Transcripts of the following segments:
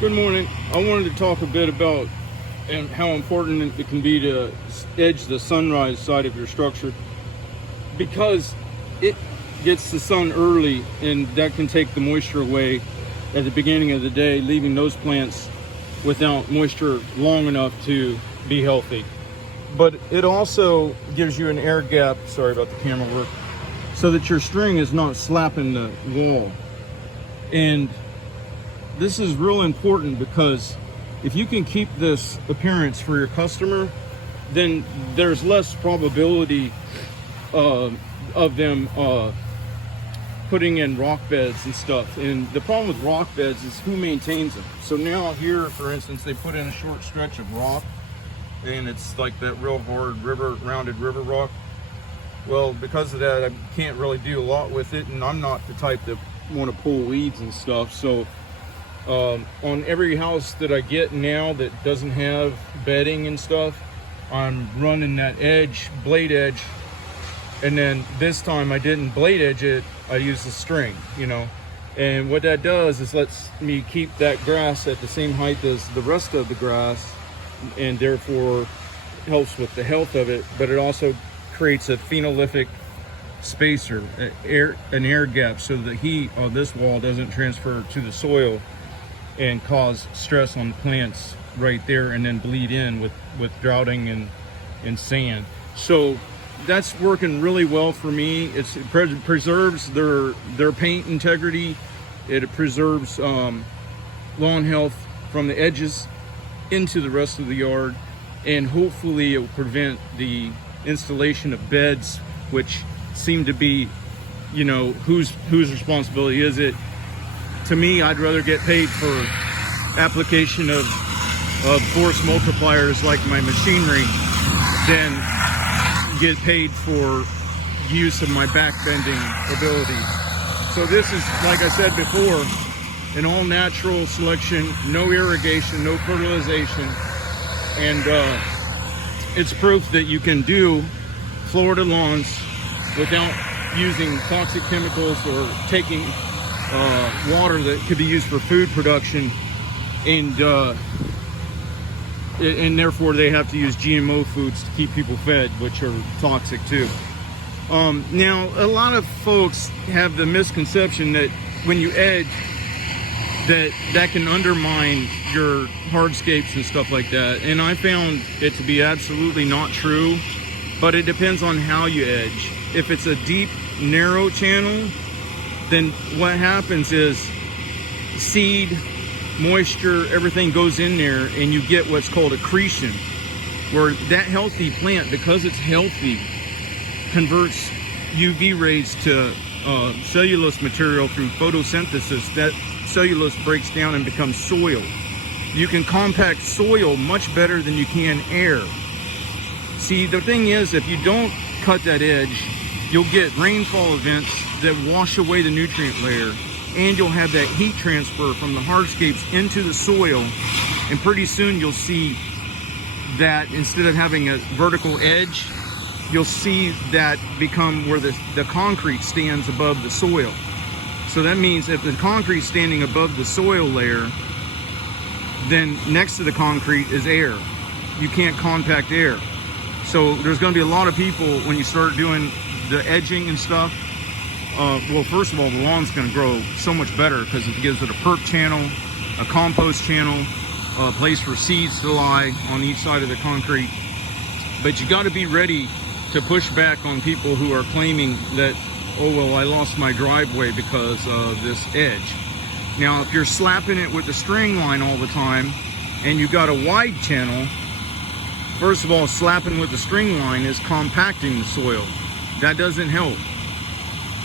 Good morning. I wanted to talk a bit about and how important it can be to edge the sunrise side of your structure, because it gets the sun early and that can take the moisture away at the beginning of the day, leaving those plants without moisture long enough to be healthy. But it also gives you an air gap, sorry about the camera work, so that your string is not slapping the wall. And this is real important, because if you can keep this appearance for your customer, then there's less probability of them putting in rock beds and stuff. And the problem with rock beds is who maintains them. So now here, for instance, they put in a short stretch of rock, and it's like that real hard rounded river rock. Well, because of that, I can't really do a lot with it, and I'm not the type that want to pull weeds and stuff. So on every house that I get now that doesn't have bedding and stuff, I'm running that blade edge. And then this time I didn't blade edge it, I used the string, and what that does is lets me keep that grass at the same height as the rest of the grass, and therefore helps with the health of it. But it also creates a phenolithic spacer, an air gap, so the heat of this wall doesn't transfer to the soil and cause stress on the plants right there, and then bleed in with droughting and sand. So that's working really well for me. It preserves their paint integrity. It preserves lawn health from the edges into the rest of the yard, and hopefully it will prevent the installation of beds, which seem to be, whose responsibility is it? To me, I'd rather get paid for application of force multipliers like my machinery than get paid for use of my back bending ability. So this is, like I said before, an all natural selection, no irrigation, no fertilization, and it's proof that you can do Florida lawns without using toxic chemicals or taking water that could be used for food production, and therefore they have to use GMO foods to keep people fed, which are toxic too. Now, a lot of folks have the misconception that when you edge, that can undermine your hardscapes and stuff like that, and I found it to be absolutely not true. But it depends on how you edge. If it's a deep, narrow channel, then what happens is seed, moisture, everything goes in there, and you get what's called accretion, where that healthy plant, because it's healthy, converts UV rays to cellulose material through photosynthesis. That cellulose breaks down and becomes soil. You can compact soil much better than you can air. See, the thing is, if you don't cut that edge, you'll get rainfall events that wash away the nutrient layer, and you'll have that heat transfer from the hardscapes into the soil, and pretty soon you'll see that instead of having a vertical edge, you'll see that become where the concrete stands above the soil. So that means if the concrete's standing above the soil layer, then next to the concrete is air. You can't compact air. So there's going to be a lot of people, when you start doing the edging and stuff, well, first of all, the lawn's going to grow so much better because it gives it a perk channel, a compost channel, a place for seeds to lie on each side of the concrete. But you got to be ready to push back on people who are claiming that, oh, well, I lost my driveway because of this edge. Now, if you're slapping it with the string line all the time and you got a wide channel, first of all, slapping with the string line is compacting the soil. That doesn't help.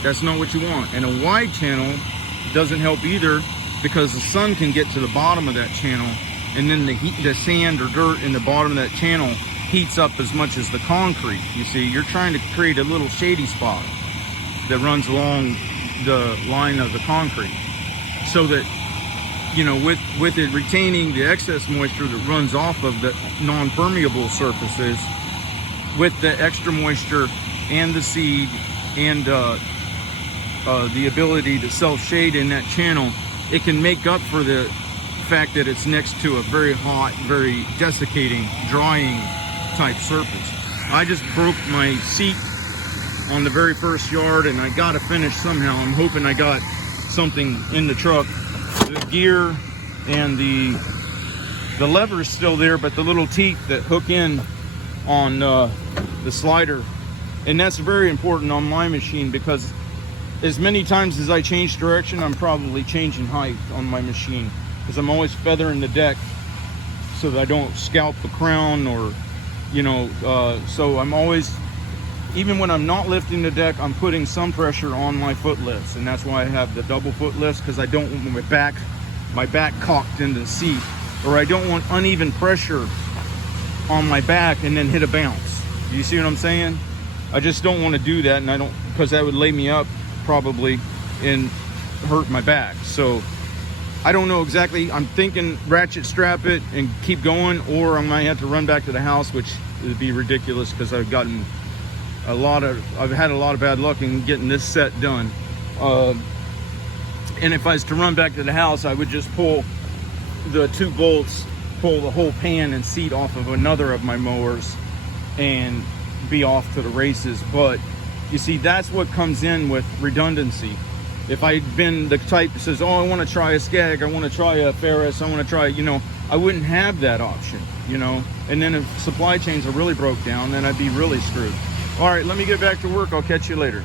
That's not what you want. And a wide channel doesn't help either, because the sun can get to the bottom of that channel, and then the sand or dirt in the bottom of that channel heats up as much as the concrete. You see, you're trying to create a little shady spot that runs along the line of the concrete, so that, with it retaining the excess moisture that runs off of the non-permeable surfaces, with the extra moisture and the seed and the ability to self-shade in that channel, it can make up for fact that it's next to a very hot, very desiccating, drying type surface. I just broke my seat on the very first yard, and I got to finish somehow. I'm hoping I got something in the truck. The gear and the lever is still there, but the little teeth that hook in on the slider, and that's very important on my machine, because as many times as I change direction, I'm probably changing height on my machine, because I'm always feathering the deck so that I don't scalp the crown, or so I'm always, even when I'm not lifting the deck, I'm putting some pressure on my foot lifts, and that's why I have the double foot lifts, because I don't want my back cocked into the seat, or I don't want uneven pressure on my back and then hit a bounce. Do you see what I'm saying? I just don't want to do that, and I don't, because that would lay me up probably and hurt my back. So I don't know exactly. I'm thinking ratchet strap it and keep going, or I might have to run back to the house, which would be ridiculous, because I've had a lot of bad luck in getting this set done. And if I was to run back to the house, I would just pull the 2 bolts, pull the whole pan and seat off of another of my mowers, and be off to the races. But you see, that's what comes in with redundancy. If I'd been the type that says, oh, I want to try a Skag, I want to try a Ferris, I want to try, I wouldn't have that option, and then if supply chains are really broke down, then I'd be really screwed. All right, let me get back to work. I'll catch you later.